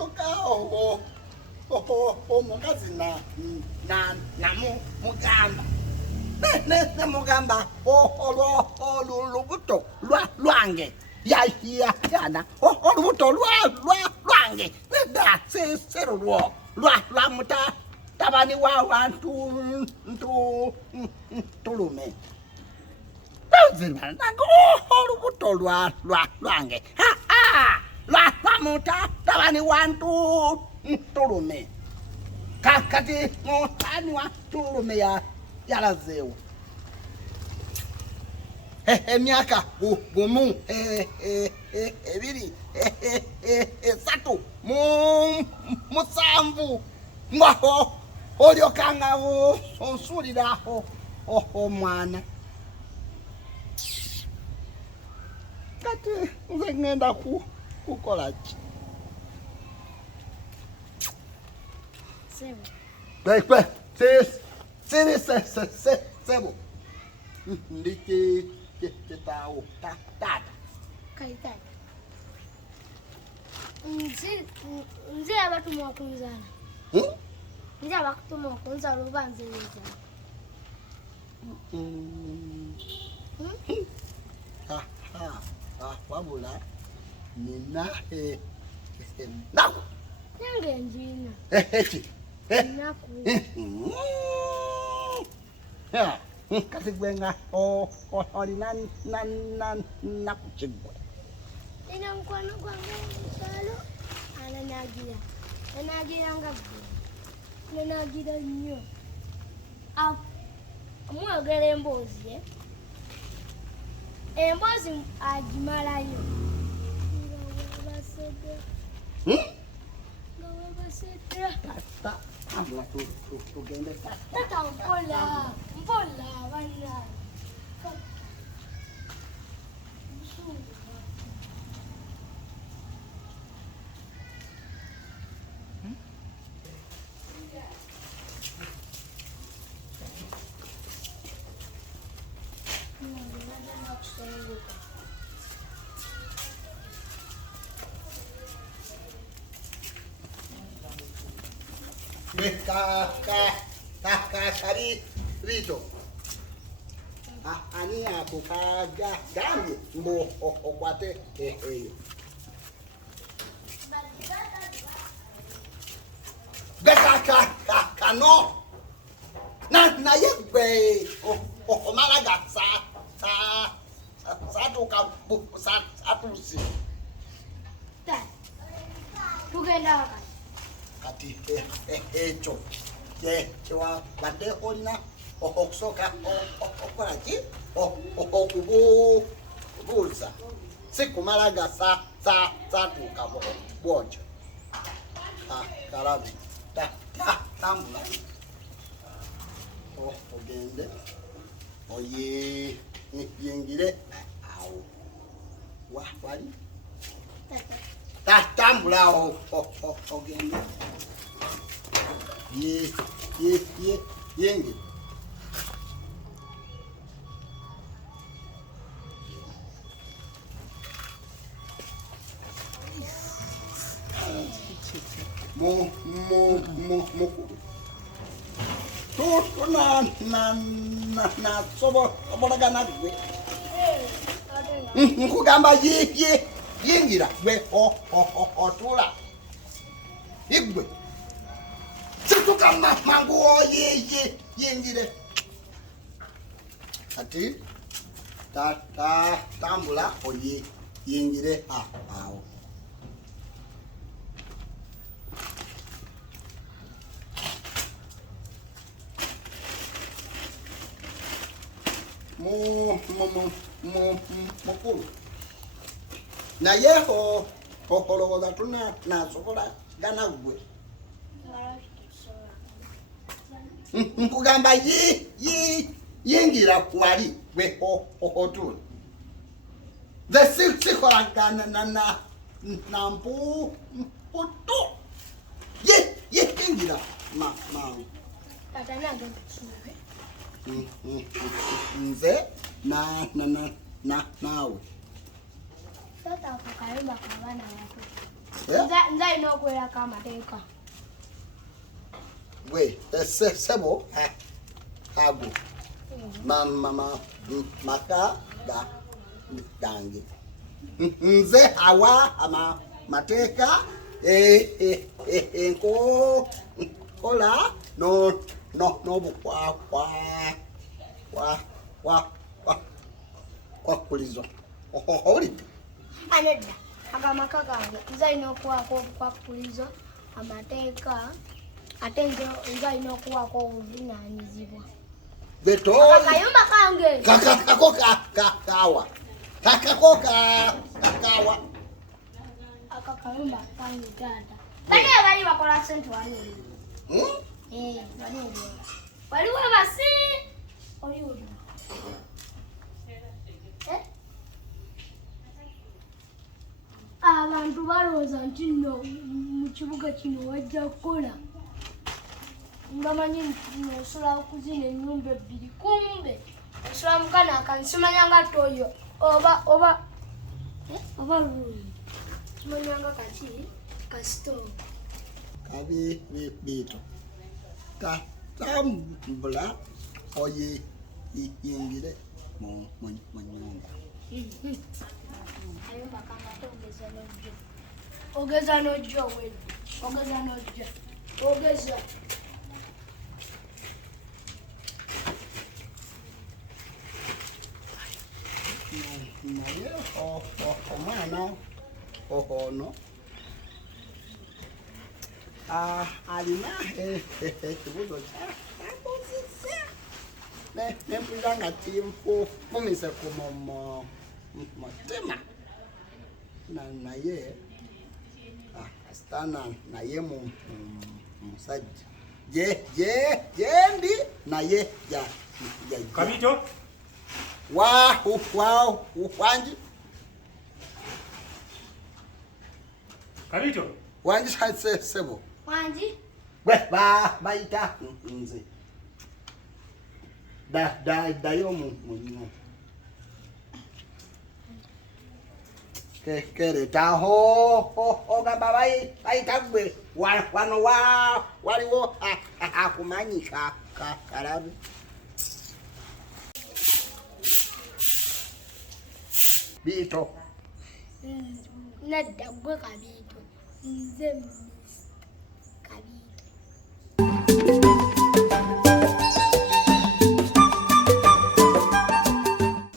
shoka mukazi na mugamba ne mugamba olubuto lwange yana olubuto lwange da sero lwa mutabani wantu tulume nango olubuto lwange lwa mutabani wantu tulume kakati mutani wa tulume yalazewa emyaka gumu ebiri esatu musanvu ngaho olyokanga onsuliraho omwana kati nze ngenda kukola ki sebo ndike tetawo tata kaitata nze abatuma okunzala nze abakutuma okunzala oba nzeyeza wabula nina naku nange njina naku kati gwenga olina nakukigwe ina mukwano gwange omukyalo ananagira nga gwe nanagira nnyo amwogera emboozi emboozi agimalayo nga webasedera tugende tata mpola bana Kabiito ani ako kagambye mbu okwate eyo kano naye gwe omalaga satuka satusi tugenda kati ekyo kyewabadde olina okusooka okukola ki okubuuza si kumalaga satuuka bwotyo kalabi tambula ogende oyingire awo wali tambula awo ogende yengire mukulu nasobolagana gwe nkugamba yingira gwe otula igwe situka mangu yingire ati tambula yingire awo mukulu naye olowooza tunasobola gana gwe nkugamba yingira wali gwe otula nze sikolagana na mputo yingira mangu nze nawe tata akakayumba kabana bato Nza ino kwera kama teka. We, sebo hago. Mama maka da dange. Nze hawa ama mateka ko kola no bukwa kwa kulizo. Oli. Aneda. Agamaka gange. Nza ino kwa kulizo amateka. Atenze nza ino kwa ubinanyizibwa. Beto. Akayumba kange. Kawa. Kawa. Akakayumba kange tata. Bali bakola sente wali. Wali basi. Oli. Abantu balowooza nti nno mu kibuga kino wajja kukola. Mbamanyi nti nosula okuzina ennyumba ebbiri kumbe osula mukana akansimanya nga toyo oba luyi simanya nga kaki kasitoovu Kabiito tambula oye yingire mu nyumba. ayumba kamata ogeza n'ojjo ogeza naye omwana ono alina ekibuzo kyakuzisa nempulira nga kimpumise ku mutima naye asitana naye musajja jendi naye Kabiito? wanji Kabiito? wanji sebo wanji bayita nze dayo munyuma keretaho ogamba bayita gwe wano waliwo akumanyika kalabi. Biito. Nedda gwe Kabiito. Nze Kabiito.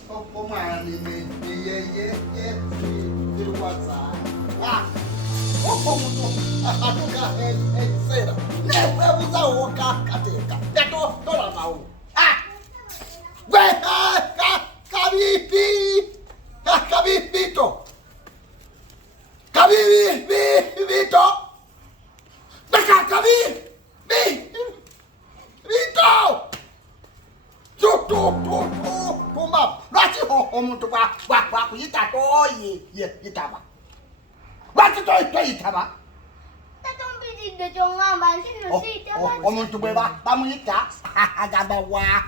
Omwana ye zirwaza. Omuntu atuka ekiseera nebuzawo kateeka tola nawo. Gwe Kabiito. Kabiito. Tumba. Lwaki omuntu bwakuyita toyitaba? Lwaki toyitaba? Tatompitidde kyongamba nti nno siyitaba. Omuntu bwe bamuyita agamba wa.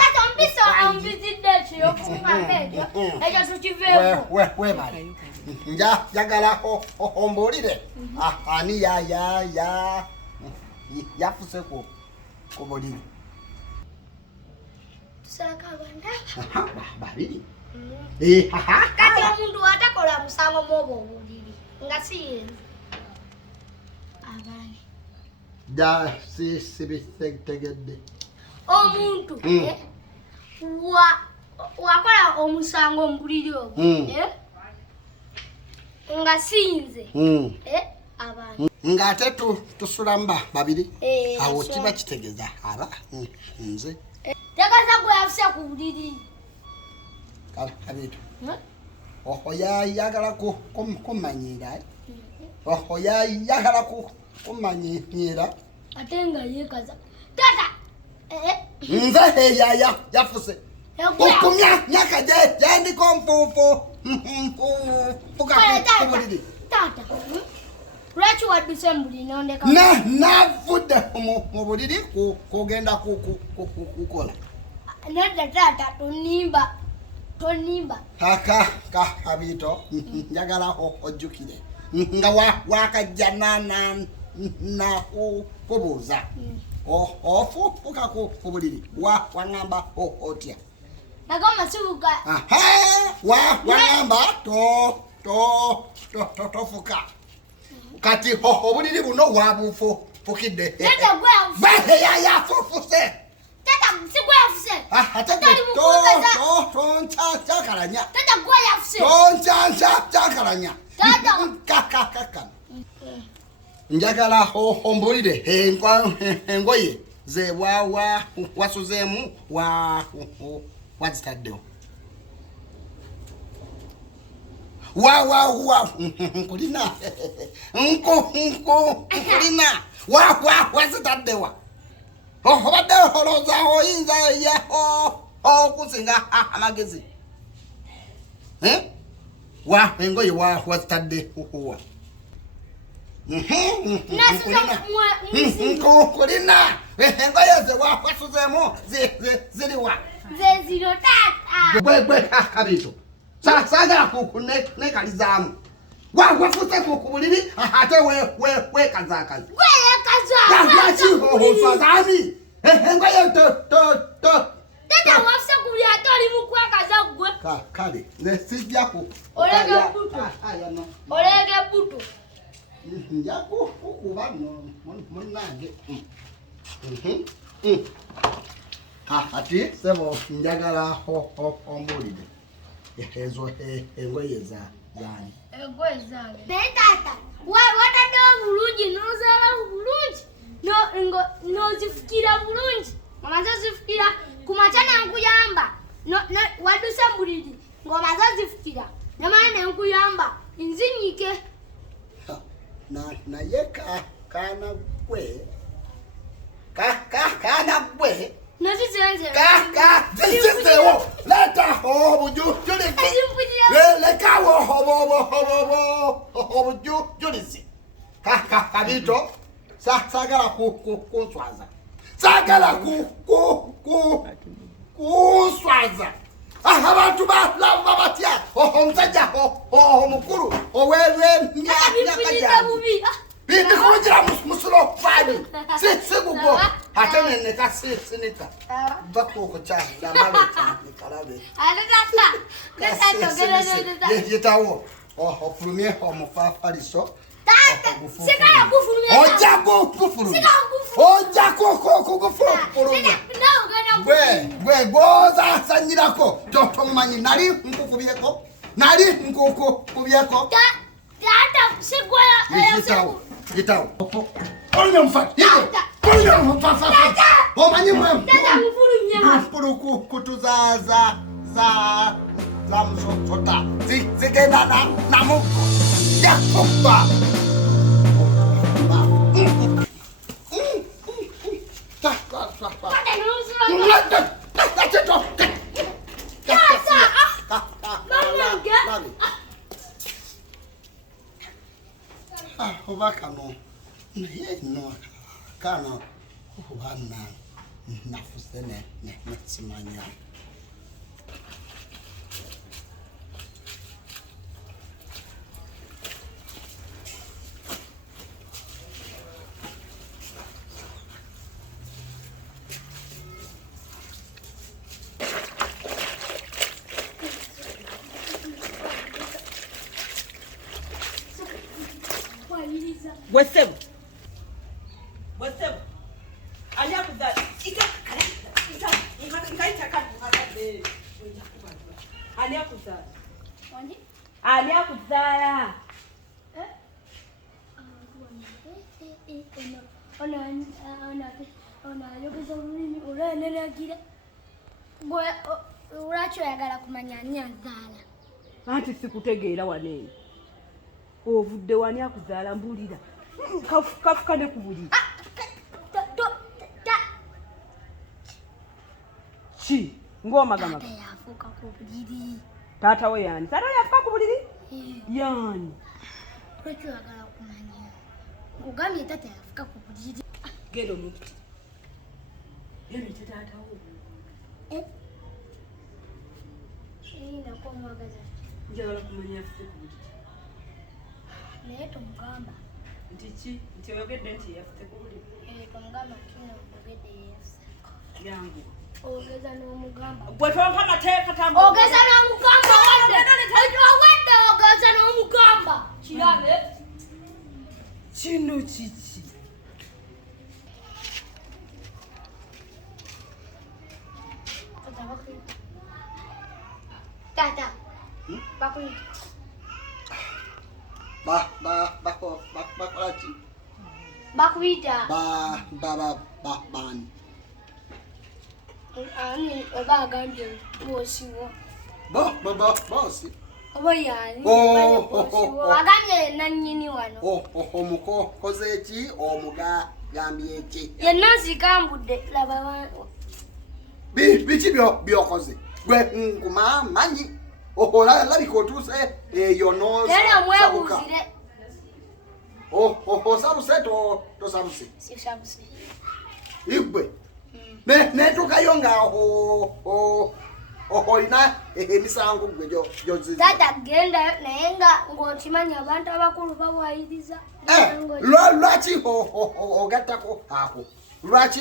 Tatompisa ompitidde ekiyokungamba ekyo. Ekyo tukiveeko. Webale. Njagala ombuulire ani yafuse ku buliri. Tusaka abanda. Babiri. Kati omuntu atakola musango mwoba obuliri nga siyenze. Abani. Sibitegedde. Omuntu wakola omusango mu buliri obwo nga sinze abantu ng'ate tusula babiri awo kiba kitegeeza aba nze tegeeza gwe yafuse ku buliri. Kabiito oho yayagala kumanyiira kumanyiira ate nga yeekaza tata nze yafuse ku myaka gyendiko nfuufuka ku buliri. Tata lwaki wadduse mu buliri n'ondeka navudde mu buliri kugenda kukola. nedda taata tonimba Kabiito njagala ojjukire nga wakajja na kubuuza ofuuka ku buliri waŋŋamba otya nagamba sibuka waŋŋamba tofuka kati obuliri buno wabufukidde yafufuse tata sigwe yafuse toncakalanya tata gwe yafuse toncakalanya tata kakakaka njagala ombulire engoye ze wasuzeemu wazitaddewo nkulina nkulina wazitaddewa obadde olowooza oyinza okusinga amagezi engoye wazitadde wa nkulina engoye ze wasuzeemu ziriwa zeziro tata gwe Kabiito saagala nekalizaamu wafuse ku buliri ate wekazaakazi lwaki oswazaami engoye tata wafuse ku buliri ate oli mu kwekaza gwe kale nesijjaku olege buto njakukuba munange ati sebo njagala ombulire ezo engoye zani engoye zange naye tata wataddewo bulungi nozaala bulungi nozifukira bulungi omaze ozifukira ku makya nenkuyamba wadduse mbuliri ng'omaze ozifukira namala nenkuyamba nzinyike naye kana gwe zizewo leta obujulizi lekawo obujulizi Kabiito saagala kunswaza saagala kunswaza abantu balamba batya omusajja omukulu ow'emyaka bindikugira musulo fani sigugo ate neneka sinika bakukukyamalokyakalabe yitawo ofulumye omufafaliso ojja kugufulumya gwe gwozasanyirako tomumanyi nali nkukubyeko Gitawo. Omanyi kutuzaza za musota zigenda na mugo yakuba oba kano no kano oba nafuse nesimanya Wesem. Alia kuzala. Alia kuzala. Alia kuzala. Lwaki oyagala kumanya ani azaala? Anti sikutegeera waneeyo. Ovudde wani akuzaala mbulira. Kafuka ne ku buliri. Ki? Ng'omagamaga. Taata yafuuka ku buliri. Taata we yaani? Taata we yafuka ku buliri? Yaani? Lwaki oyagala kumanya? Nkugambye taata yafuka ku buliri. Genda omukuti. Yemite taata wo. Nako omwagaza. Njagala kumanya afuke ku buliri. naye tomugamba Nti oyogedde nti yaffe kubuli. tomugamba kino ogedde yeeyafuse Yangu. ogeza n'omugamba Gwe tonka mateeka tambo. ogeza n'omugamba wadde ogeza n'omugamba kirabe Kino kiki? tata bakuyita bakolaki bakuyita bani ani oba agambye bosiwo bosi oba yani Oh. agambye nannyini wano omukoze eki omugambye eki yenna nzigambudde laba biki byokoze gwe nkuma manyi olabika otuuse eyo era mwebuzire osabuse tosabuse sisabuse igwe netukayo nga olina emisango gwe gyoziza tata gendayo naye nga ng'okimanyi abantu abakulu babwayiriza lwaki ogattako ako lwaki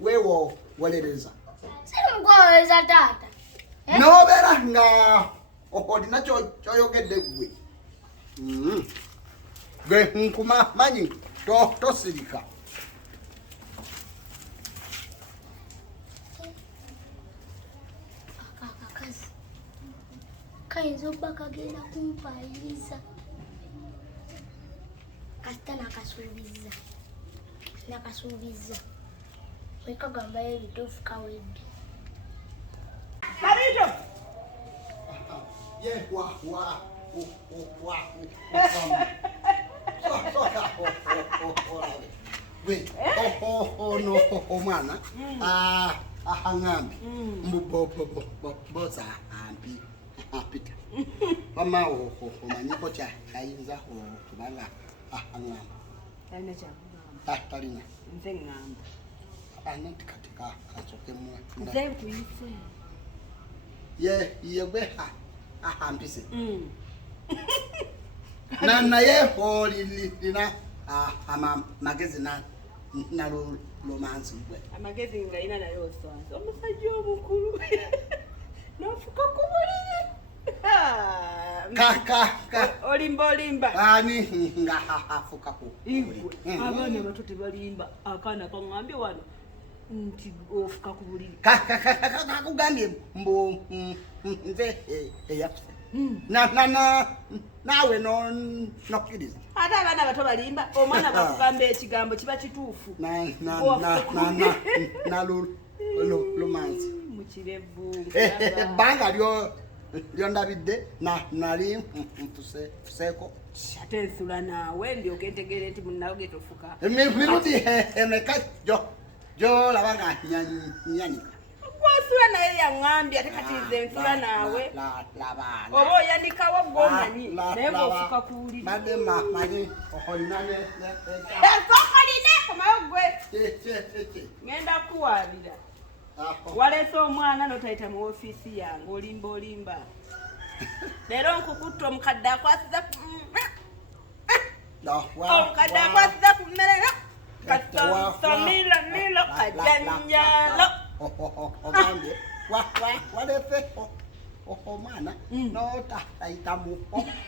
wewolereza sirimukwowereza taata nobeera nga olina kyoyogedde gwe gwe nkuma manyi tosirika akakazi kayinza okuba kagenda kumpayiriza kasita nakasuubiza wekagambayo ebituufu kawedde Kabiito. omwana aŋambi boza ampita mama omanyiko kyayinza kubanga aŋamba Talina kyakugamba. talina Nze ŋŋamba. anati katika asokemu Nze nkuyise. yegwe ahampise naye olina amagezi nalomansi gwe Amagezi ngalina naye oswanza. Omusajja omukulu. N'ofuka ku buliri. Olimba. ani nga afukaku Igwe. Abaana abato tebalimba. Akaana kaŋŋambye wano nti ofuka ku buliri. kakugambye mbu nze eyafuse naawe nokkiriza Ate abaana abato balimba. Omwana bwakugamba ekigambo kiba kituufu. nalumansi Mu kirevu. ebbanga lyondabidde nali nfuseeko Ate nsula naawe ndyoke ntegeere nti munnawe tofuka. emirundi emeka gyolaba nga nyanika Gwosula naye yaŋŋambye ate kati nze nsula naawe. labaana Oba oyanikawo gw'omanyi naye ng'ofuka ku buliri. madde manyi olina Okoline komayo gwe. Ngenda kuwaabira. Waleese omwana n'otayita mu ofiisi yange olimba. Leero nkukutta omukadde akwasiza ku mmere. Kasomilo kajanjalo. ogambye waleese omwana n'otayita mu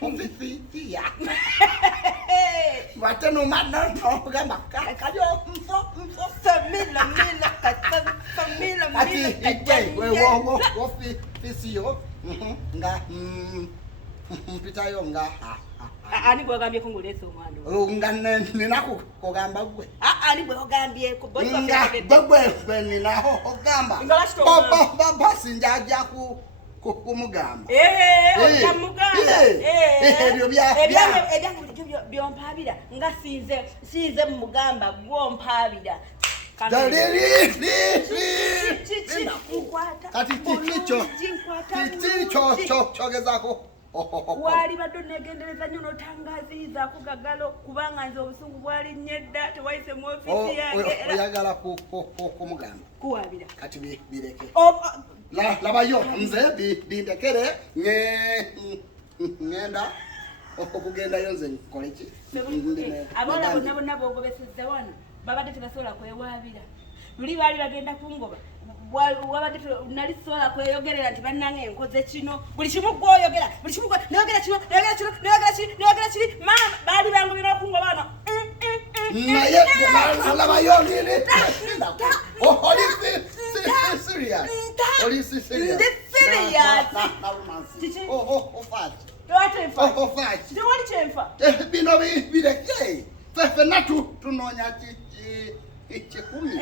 ofiisi yange ate nomana nogamba kali nfo kati ofiisi yo nga mpitayo nga Ani bwe ogambyeko ng'oleese omwana oyo? nga ninaku kugamba gwe Ani bwe ogambyeko? nga gwe ninaho ogamba bosi njaja kumugamba Otamugamba. ebyo Ebyange bulijjo byompaabira nga sinze mu mugamba gw'ompaabira. kati kikyo kyogezako Wali badde negendereza nnyo n'otangaazirizaako gagalo kubanga nze obusungu bwali nnyedda tewayise mu ofiisi yange. oyagala kumugamba Kuwaabira. kati bireke labayo nze bindekere ngenda okugendayo nze nkole ki? Abawala bonna boogobesezza wano babadde tebasobola kwewaabira. Luli baali bagenda kungoba wabadde nali sobola kweyogerera nti bannange nkoze kino buli kimu gw'oyogera buli kimu nayogera kino nayogera kiri maama baali bangobera okungoba wano naye alabayo nini? Oli serious? Oli serious? Ndi serious. Tewali kyenfa. Bino bireke ffenna tunoonya kikumi.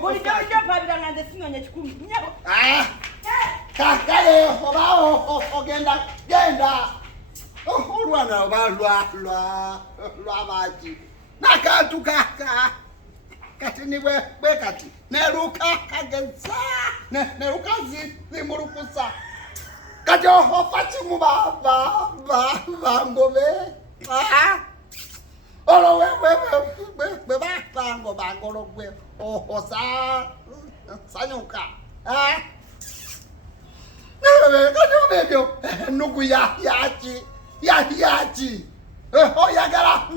Buli kyapabiranga nze sinoonya kikumi. Kakale oba genda olwana oba lwabaki nakantu kaka kati nibwe kati neruka kageza neruka zimulukusa kati ofa kimu bangobe olo bwe bango gwe sanyuka kati obebyo nugu yaki oyagala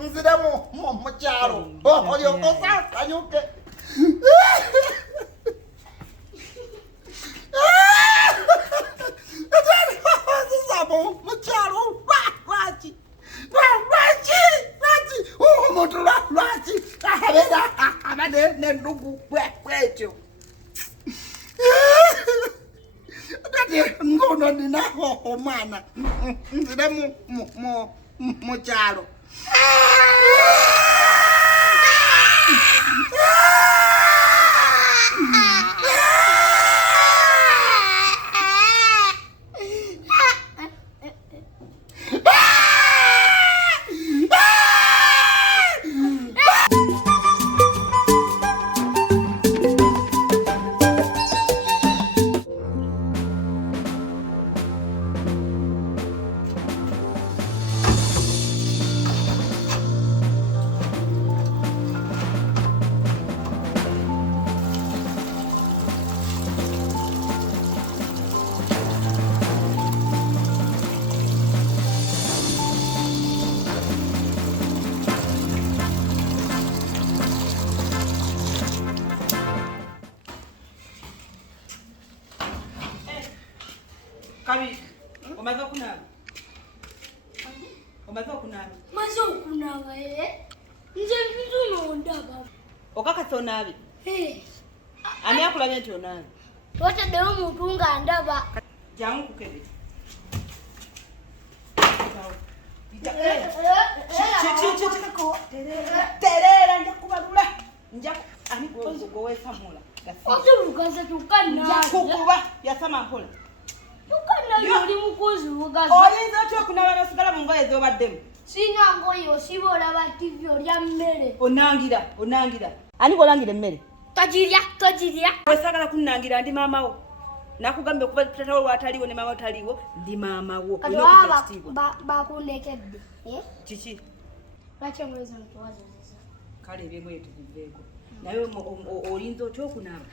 nzire mu kyalo olyokosa sanyuke mu kyalo lwaki omuntu lwaki abadde nendugu bwekyo ate ngono ninaho omwana nzire mu kyalo Kabiito, omaze okunaaba? Omaze okunaaba? Maze okunaaba nze nzuno ndaba. Okakasa onaabe? Ani akulabye nti onaabe? Wataddeyo omuntu nga ndaba. Jangu kukebe. Terera nja kubalula. Ani gweweesamula? Ozibugaza kyokka naabe. Kukuba yasama mpola. Oli mukozi bugaza. Oyinza otya okunaaba n'osigala mu ngoye z'obaddemu? Sina ngoye osiba olaba TV olya mmere. Onangira. Ani gwolangira emmere? Togirya. Wesagala kunnangira ndi maama wo. Nakugambye okuba tatawo lwataliwo ne maama taliwo ndi maama wo. Bakundekedde. Kiki? Lwaki omwezi omutuwazizza? Kale ebyengoye tubiveeko. Naye oyinza otya okunaaba?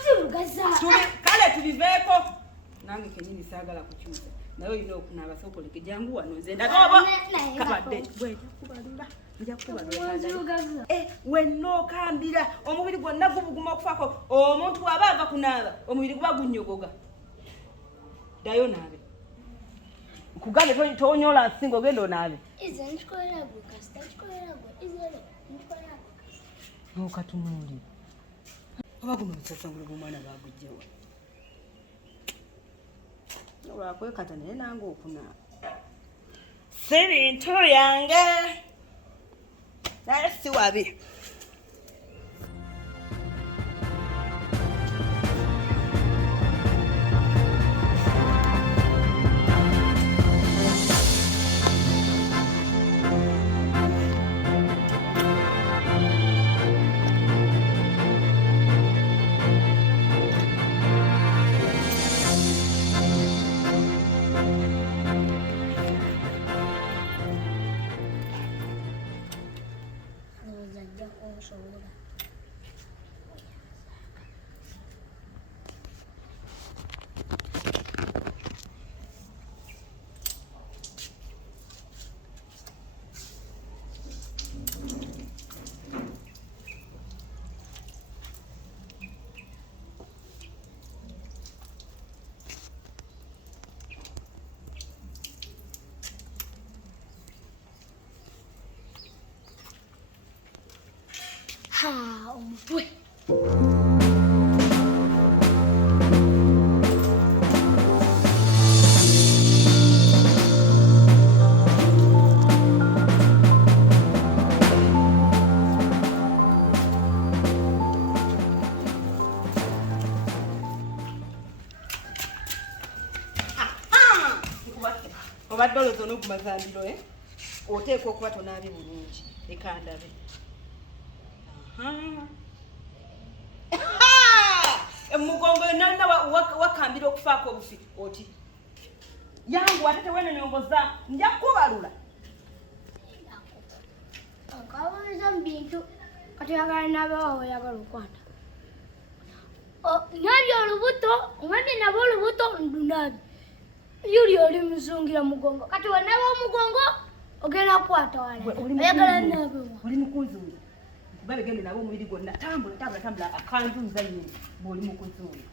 Nzibugaza. Kale tubiveeko. Nange kenyini saagala kukyusa. Naye olina okunaaba sookoleke jangu wano nze ndagaba. Kabadde nja kubalula. Wenna okambira omubiri gwonna gubuguma okufaako omuntu bw'aba ava kunaaba omubiri guba gunnyogoga. Ddayo naabe. Nkugambe tonyola nsinga ogenda onaabe. Ize nkikolera gwe kasita kikolera gwe. Ize nkikolera gwe. Okatunuulira. Oba guno obusasangulo bw'omwana baagugjewa. Olwakwekata naye nange okunaaba. Si bintu byange. Naye si wabi. Bwe. Obadde olowooza n'ogumazambiro oteekwa okuba tonaabe bulungi ekandabe. Emugongo nalina wakambira okufaako obufi oti yangu ate tewenonyongoza nja kubalula. Akabuuliza mu bintu kati oyagala n'abawa oyagala okwata. Nabyo olubuto omwami nabo olubuto ndunabi. Yuli oli muzungira mugongo kati wanaba omugongo ogenda kukwata wala oyagala nabo oli mukuzuula babe gende nabo omubiri gwonna tambula akanjunza nyini bw'oli mukuzuula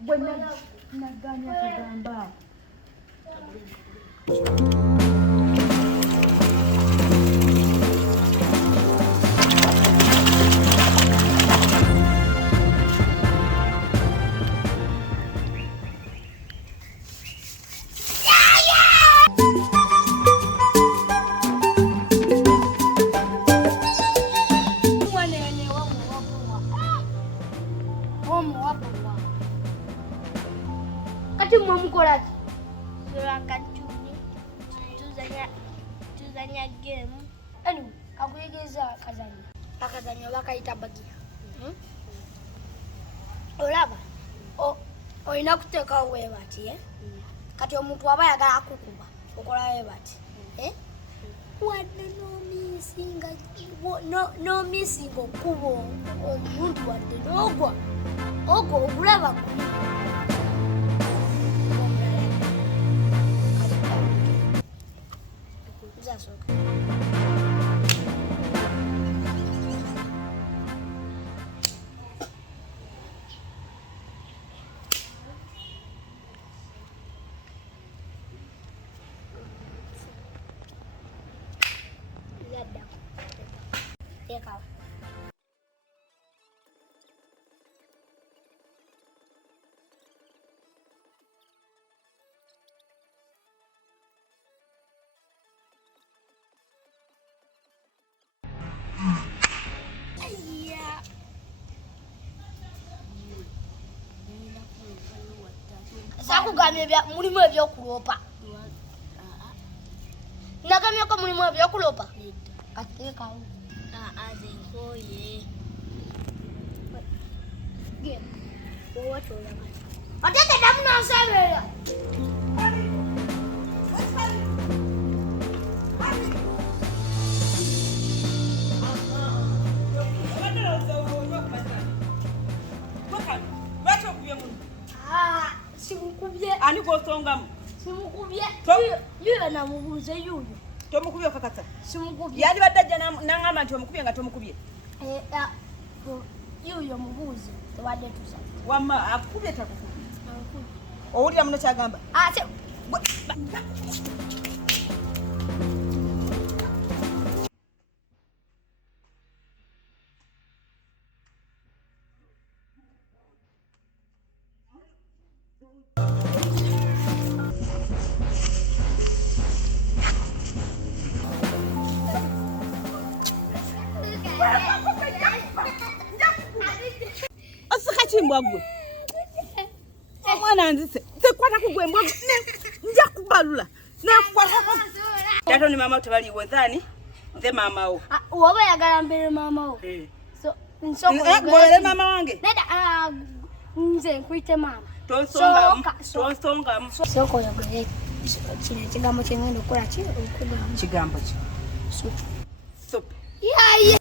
bwe naganya kugamba kati mwe mukolaki Katuni tuzanya game. anyway kakuyigiriza akazanyo bakayita bagira olaba olina kuteekawo webati kati omuntu aba ayagala akukuba okola webati wadde nomisinga okuba omuntu wadde n'ogwa ogwo ogulaba Sakugamya mulimu ebyokuloopa. Nagamya ko mulimu ebyokuloopa. Ateekawo. Azenkoye. Ge. Owatola. Atete damu nansabera. Simukubye. Ani gw'osongamu? Simukubye. Yuyo namubuuze yuyo. Tomukubye okakasa? Simukubye. Yandibadde ajja n'aŋŋamba nti omukubye nga tomukubye. Yuyo mubuuze tebadde tusa. Wamma akukubye takukubye? Owulira muno kyagamba? Ate osika kimbwa gwe omwana nzise tekwata kugwe mbwa nja kubalula nekwata tato ni mama tebaliwo nzani nze mama wo woba yagala mbere mama wo. So ngolere mama wange neda nze nkwite mama. Tonsongamu. Soko yagala kino ekigambo kyengenda okukola ki okugamba kigambo ki supu. supu. Yeah.